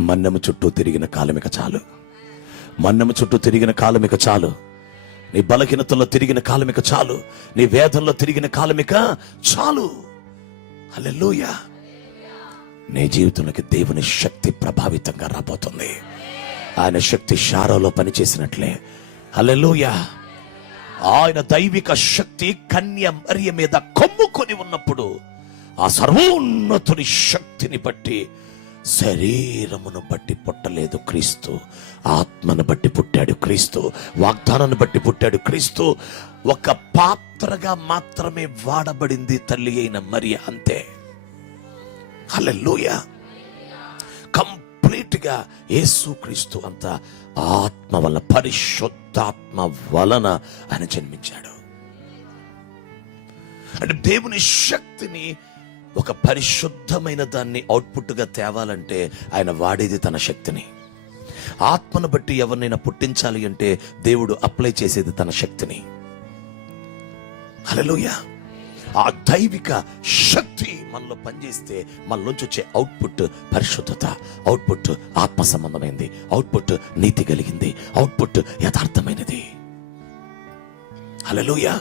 మన్నము చుట్టూ తిరిగిన కాలమిక చాలు. మన్నము చుట్టూ తిరిగిన కాలమిక చాలు. నీ బలహీనతల్లో తిరిగిన కాలమిక చాలు. నీ వేదనలో తిరిగిన కాలమిక చాలు. హల్లెలూయా. నీ జీవితంలోకి దేవుని శక్తి ప్రభావితంగా రాబోతుంది. ఆయన శక్తి షారోలో పనిచేసినట్లే. హల్లెలూయా. ఆయన దైవిక శక్తి కన్య మరియ మీద కొమ్ముకొని ఉన్నప్పుడు ఆ సర్వోన్నతుని శక్తిని బట్టి, శరీరమును బట్టి పుట్టలేదు క్రీస్తు, ఆత్మను బట్టి పుట్టాడు క్రీస్తు, వాగ్దానాన్ని బట్టి పుట్టాడు క్రీస్తు. ఒక పాత్రగా మాత్రమే వాడబడింది తల్లి అయిన మరియ, అంతే. హల్లెలూయా. కంప్లీట్ గా యేసు క్రీస్తు అంత ఆత్మ వల్ల, పరిశుద్ధాత్మ వలన ఆయన జన్మించాడు. అంటే దేవుని శక్తిని, ఒక పరిశుద్ధమైన దాన్ని అవుట్పుట్ గా తేవాలంటే ఆయన వాడేది తన శక్తిని. ఆత్మను బట్టి ఎవరినైనా పుట్టించాలి అంటే దేవుడు అప్లై చేసేది తన శక్తిని. హల్లెలూయా. ఆ దైవిక శక్తి మనలో పనిచేస్తే మనలోంచి వచ్చే అవుట్పుట్ పరిశుద్ధత, అవుట్పుట్ ఆత్మ సంబంధమైనది, అవుట్పుట్ నీతి కలిగింది, అవుట్పుట్ యథార్థమైనది. హల్లెలూయా.